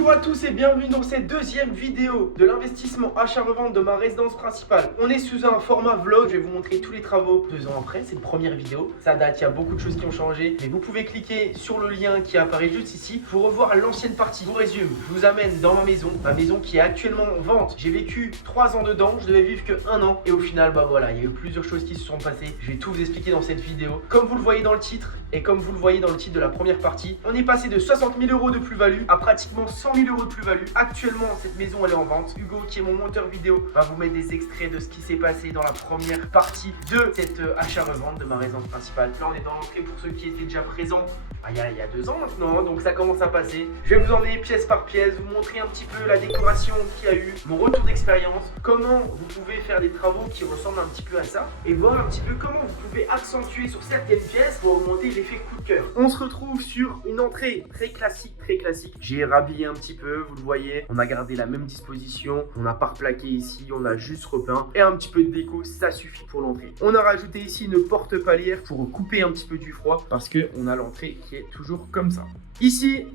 Bonjour à tous et bienvenue dans cette deuxième vidéo de l'investissement achat-revente de ma résidence principale. On est sous un format vlog, je vais vous montrer tous les travaux 2 ans après, c'est une première vidéo. Ça date, il y a beaucoup de choses qui ont changé, mais vous pouvez cliquer sur le lien qui apparaît juste ici pour revoir l'ancienne partie. Je vous résume, je vous amène dans ma maison qui est actuellement en vente. J'ai vécu 3 ans dedans, je devais vivre que 1 an et au final, bah voilà, il y a eu plusieurs choses qui se sont passées. Je vais tout vous expliquer dans cette vidéo. Comme vous le voyez dans le titre et comme vous le voyez dans le titre de la première partie, on est passé de 60 000 € de plus-value à pratiquement 100 000 € de plus-value. Actuellement, cette maison elle est en vente. Hugo, qui est mon monteur vidéo, va vous mettre des extraits de ce qui s'est passé dans la première partie de cette achat-revente de ma résidence principale. Là, on est dans l'entrée pour ceux qui étaient déjà présents il y a 2 ans maintenant, donc ça commence à passer. Je vais vous emmener pièce par pièce, vous montrer un petit peu la décoration qu'il y a eu, mon retour d'expérience, comment vous pouvez faire des travaux qui ressemblent un petit peu à ça et voir un petit peu comment vous pouvez accentuer sur certaines pièces pour augmenter l'effet coup de cœur. On se retrouve sur une entrée très classique, très classique. J'ai rhabillé un petit peu, vous le voyez, on a gardé la même disposition, on n'a pas replaqué ici, on a juste repeint et un petit peu de déco, ça suffit pour l'entrée. On a rajouté ici une porte palière pour couper un petit peu du froid parce que on a l'entrée qui est toujours comme ça. Ici,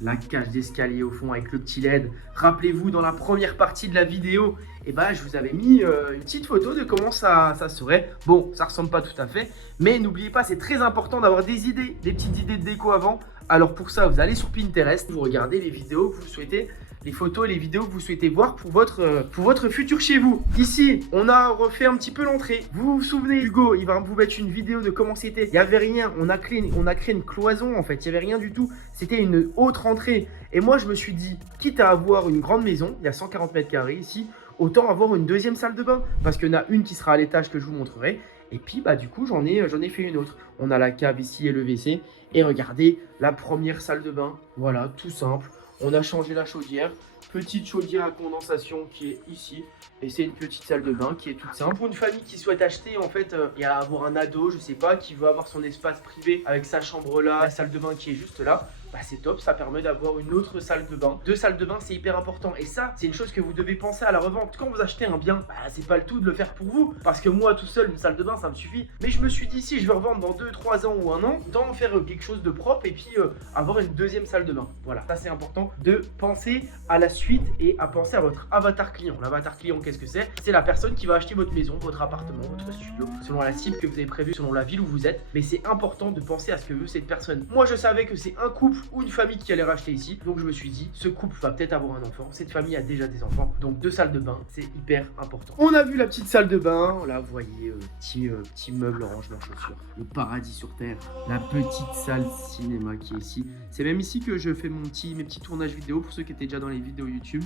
la cage d'escalier au fond avec le petit LED. Rappelez-vous, dans la première partie de la vidéo, je vous avais mis une petite photo de comment ça serait. Bon, ça ressemble pas tout à fait, mais n'oubliez pas, c'est très important d'avoir des idées, des petites idées de déco avant. Alors pour ça, vous allez sur Pinterest, vous regardez les vidéos que vous souhaitez, les photos et les vidéos que vous souhaitez voir pour votre futur chez vous. Ici, on a refait un petit peu l'entrée. Vous vous souvenez, Hugo, il va vous mettre une vidéo de comment c'était. Il n'y avait rien, on a créé une cloison en fait, il n'y avait rien du tout. C'était une autre entrée. Et moi, je me suis dit, quitte à avoir une grande maison, il y a 140 mètres carrés ici, autant avoir une deuxième salle de bain. Parce qu'il y en a une qui sera à l'étage que je vous montrerai. Et puis, du coup, j'en ai fait une autre. On a la cave ici et le WC. Et regardez, la première salle de bain. Voilà, tout simple. On a changé la chaudière. Petite chaudière à condensation qui est ici. Et c'est une petite salle de bain qui est toute simple. Pour une famille qui souhaite acheter, en fait, et avoir un ado, je sais pas, qui veut avoir son espace privé avec sa chambre là, la salle de bain qui est juste là. C'est top, ça permet d'avoir une autre salle de bain. 2 salles de bain, c'est hyper important. Et ça, c'est une chose que vous devez penser à la revente. Quand vous achetez un bien, c'est pas le tout de le faire pour vous. Parce que moi, tout seul, une salle de bain, ça me suffit. Mais je me suis dit, si je veux revendre dans 2, 3 ans ou 1 an, autant faire quelque chose de propre et puis avoir une deuxième salle de bain. Voilà, ça c'est important de penser à la suite et à penser à votre avatar client. L'avatar client, qu'est-ce que c'est? C'est la personne qui va acheter votre maison, votre appartement, votre studio, selon la cible que vous avez prévue, selon la ville où vous êtes. Mais c'est important de penser à ce que veut cette personne. Moi, je savais que c'est un couple ou une famille qui allait racheter ici, donc je me suis dit ce couple va peut-être avoir un enfant, cette famille a déjà des enfants, donc 2 salles de bain, c'est hyper important. On a vu la petite salle de bain, là vous voyez, petit meuble rangement chaussures, le paradis sur terre, la petite salle cinéma qui est ici. C'est même ici que je fais mes petits tournages vidéo pour ceux qui étaient déjà dans les vidéos YouTube.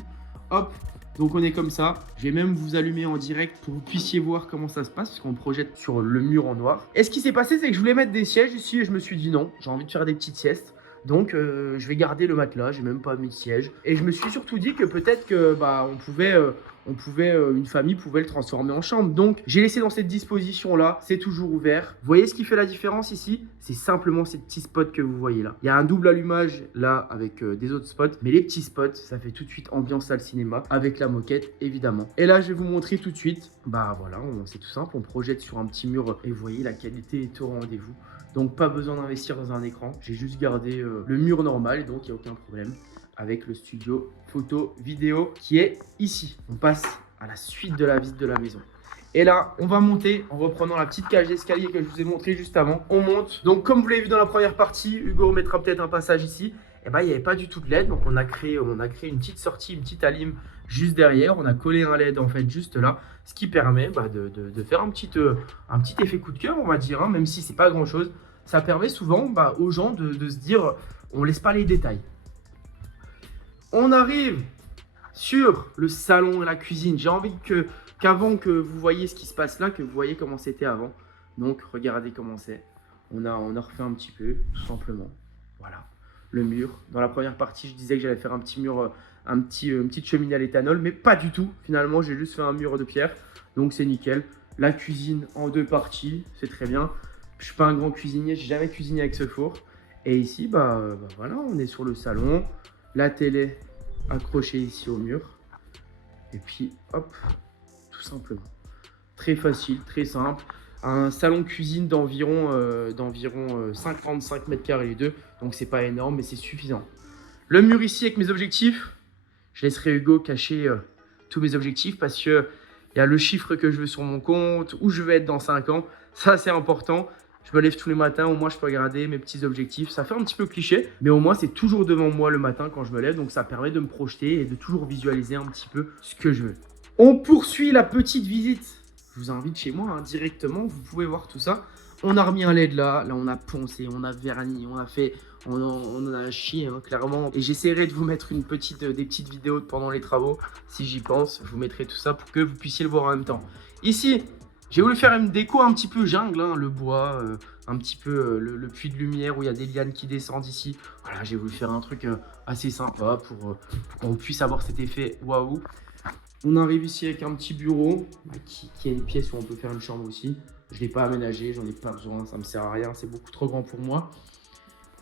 Hop, donc on est comme ça. Je vais même vous allumer en direct pour que vous puissiez voir comment ça se passe, parce qu'on projette sur le mur en noir. Et ce qui s'est passé, c'est que je voulais mettre des sièges ici et je me suis dit non, j'ai envie de faire des petites siestes. Donc je vais garder le matelas, j'ai même pas mis de siège. Et je me suis surtout dit que peut-être que une famille pouvait le transformer en chambre. Donc j'ai laissé dans cette disposition là, c'est toujours ouvert. Vous voyez ce qui fait la différence ici? C'est simplement ces petits spots que vous voyez là. Il y a un double allumage là avec des autres spots. Mais les petits spots, ça fait tout de suite ambiance salle cinéma avec la moquette évidemment. Et là je vais vous montrer tout de suite. Voilà, c'est tout simple, on projette sur un petit mur. Et vous voyez la qualité est au rendez-vous. Donc pas besoin d'investir dans un écran, j'ai juste gardé le mur normal, donc il n'y a aucun problème avec le studio photo vidéo qui est ici. On passe à la suite de la visite de la maison. Et là, on va monter en reprenant la petite cage d'escalier que je vous ai montré juste avant. On monte, donc comme vous l'avez vu dans la première partie, Hugo mettra peut-être un passage ici. Il n'y avait pas du tout de LED, donc on a créé une petite sortie, une petite alim juste derrière. On a collé un LED en fait juste là, ce qui permet de faire un petit effet coup de cœur, on va dire, même si c'est pas grand chose. Ça permet souvent aux gens de se dire, on laisse pas les détails. On arrive sur le salon et la cuisine. J'ai envie qu'avant que vous voyez ce qui se passe là, que vous voyez comment c'était avant. Donc regardez comment c'est. On a refait un petit peu, tout simplement. Voilà. Le mur. Dans la première partie, je disais que j'allais faire un petit mur, une petite cheminée à l'éthanol, mais pas du tout. Finalement, j'ai juste fait un mur de pierre, donc c'est nickel. La cuisine en 2 parties, c'est très bien. Je suis pas un grand cuisinier, j'ai jamais cuisiné avec ce four. Et ici, voilà, on est sur le salon. La télé accrochée ici au mur. Et puis, hop, tout simplement. Très facile, très simple. Un salon cuisine d'environ 55 mètres carrés les deux, donc c'est pas énorme mais c'est suffisant. Le mur ici avec mes objectifs. Je laisserai Hugo cacher tous mes objectifs parce que il y a le chiffre que je veux sur mon compte, où je vais être dans 5 ans. Ça, c'est important. Je me lève tous les matins, au moins je peux regarder mes petits objectifs. Ça fait un petit peu cliché, mais au moins c'est toujours devant moi le matin quand je me lève. Donc ça permet de me projeter et de toujours visualiser un petit peu ce que je veux. On poursuit la petite visite. Je vous invite chez moi directement, vous pouvez voir tout ça. On a remis un LED là on a poncé, on a verni, on en a chié clairement. Et j'essaierai de vous mettre des petites vidéos pendant les travaux. Si j'y pense, je vous mettrai tout ça pour que vous puissiez le voir en même temps. Ici, j'ai voulu faire une déco un petit peu jungle, le bois, un petit peu le puits de lumière où il y a des lianes qui descendent ici. Voilà, j'ai voulu faire un truc assez sympa pour qu'on puisse avoir cet effet waouh. On arrive ici avec un petit bureau qui a une pièce où on peut faire une chambre aussi. Je ne l'ai pas aménagé, j'en ai pas besoin, ça ne me sert à rien, c'est beaucoup trop grand pour moi.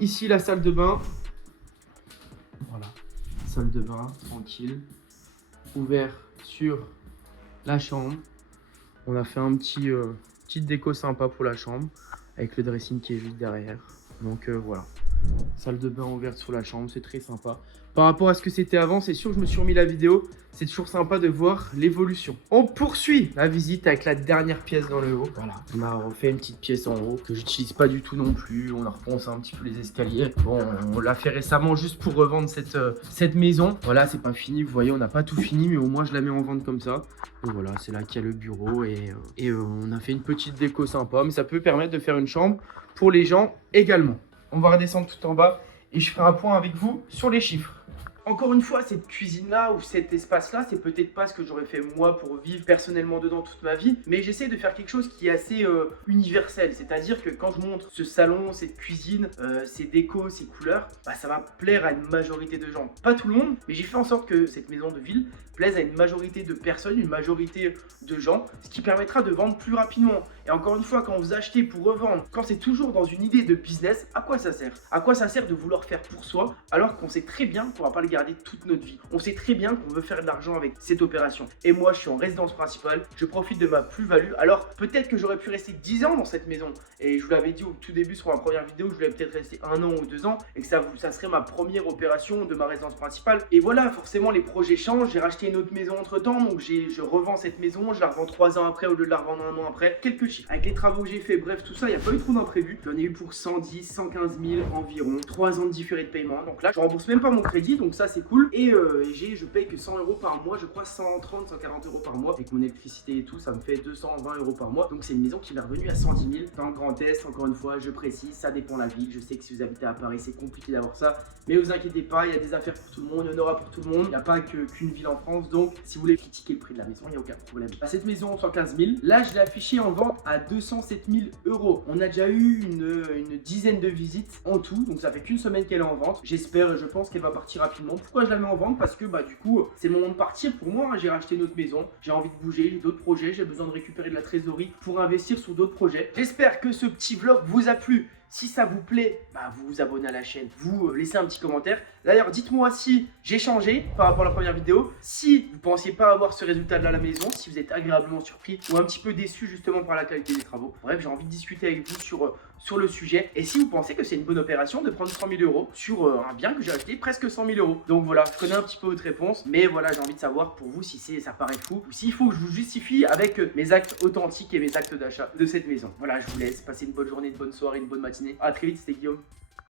Ici, la salle de bain. Voilà, salle de bain, tranquille. Ouvert sur la chambre. On a fait petite déco sympa pour la chambre, avec le dressing qui est juste derrière. Donc voilà, salle de bain ouverte sur la chambre, c'est très sympa. Par rapport à ce que c'était avant, c'est sûr que je me suis remis la vidéo. C'est toujours sympa de voir l'évolution. On poursuit la visite avec la dernière pièce dans le haut. Voilà, on a refait une petite pièce en haut que j'utilise pas du tout non plus. On a reponcé un petit peu les escaliers. Bon, on l'a fait récemment juste pour revendre cette maison. Voilà, c'est pas fini. Vous voyez, on n'a pas tout fini, mais au moins je la mets en vente comme ça. Donc voilà, c'est là qu'il y a le bureau et on a fait une petite déco sympa. Mais ça peut permettre de faire une chambre pour les gens également. On va redescendre tout en bas et je ferai un point avec vous sur les chiffres. Encore une fois, cette cuisine-là ou cet espace-là, c'est peut-être pas ce que j'aurais fait moi pour vivre personnellement dedans toute ma vie, mais j'essaie de faire quelque chose qui est assez universel. C'est-à-dire que quand je montre ce salon, cette cuisine, ces décos, ces couleurs, bah, ça va plaire à une majorité de gens. Pas tout le monde, mais j'ai fait en sorte que cette maison de ville plaise à une majorité de personnes, une majorité de gens, ce qui permettra de vendre plus rapidement. Et encore une fois, quand vous achetez pour revendre, quand c'est toujours dans une idée de business, à quoi ça sert? À quoi ça sert de vouloir faire pour soi alors qu'on sait très bien qu'on ne pourra pas le garder toute notre vie? On sait très bien qu'on veut faire de l'argent avec cette opération. Et moi, je suis en résidence principale, je profite de ma plus-value. Alors, peut-être que j'aurais pu rester 10 ans dans cette maison. Et je vous l'avais dit au tout début sur ma première vidéo, je voulais peut-être rester 1 an ou 2 ans et que ça serait ma première opération de ma résidence principale. Et voilà, forcément, les projets changent. J'ai racheté une autre maison entre temps, donc je revends cette maison, je la revends 3 ans après au lieu de la revendre 1 an après. Quelques chiffres. Avec les travaux que j'ai fait, bref, tout ça, il n'y a pas eu trop d'imprévus. J'en ai eu pour 110, 115 000 environ, 3 ans de différé de paiement. Donc là, je rembourse même pas mon crédit, donc ça c'est cool. Et je paye que 100 € par mois, je crois 130, 140 € par mois. Avec mon électricité et tout, ça me fait 220 € par mois. Donc c'est une maison qui m'est revenue à 110 000 dans le Grand Est. Encore une fois, je précise, ça dépend de la ville. Je sais que si vous habitez à Paris, c'est compliqué d'avoir ça. Mais vous inquiétez pas, il y a des affaires pour tout le monde, il y en aura pour tout le monde. Il n'y a pas qu'une ville en France. Donc si vous voulez critiquer le prix de la maison, il n'y a aucun problème. À cette maison, 115 000. Là, je l'ai affichée en vente à 207 000 €. On a déjà eu une dizaine de visites en tout. Donc ça fait qu'une semaine qu'elle est en vente. Je pense qu'elle va partir rapidement. Pourquoi je la mets en vente? Parce que bah du coup, c'est le moment de partir pour moi. J'ai racheté une autre maison. J'ai envie de bouger, j'ai d'autres projets. J'ai besoin de récupérer de la trésorerie pour investir sur d'autres projets. J'espère que ce petit vlog vous a plu. Si ça vous plaît, bah vous vous abonnez à la chaîne, vous laissez un petit commentaire. D'ailleurs, dites-moi si j'ai changé par rapport à la première vidéo, si vous ne pensiez pas avoir ce résultat-là à la maison, si vous êtes agréablement surpris ou un petit peu déçu justement par la qualité des travaux. Bref, j'ai envie de discuter avec vous sur le sujet. Et si vous pensez que c'est une bonne opération de prendre 100 000 € sur un bien que j'ai acheté presque 100 000 €. Donc voilà, je connais un petit peu votre réponse, mais voilà, j'ai envie de savoir pour vous si ça paraît fou ou s'il faut que je vous justifie avec mes actes authentiques et mes actes d'achat de cette maison. Voilà, je vous laisse passer une bonne journée, une bonne soirée, une bonne matinée. À très vite, c'était Guillaume.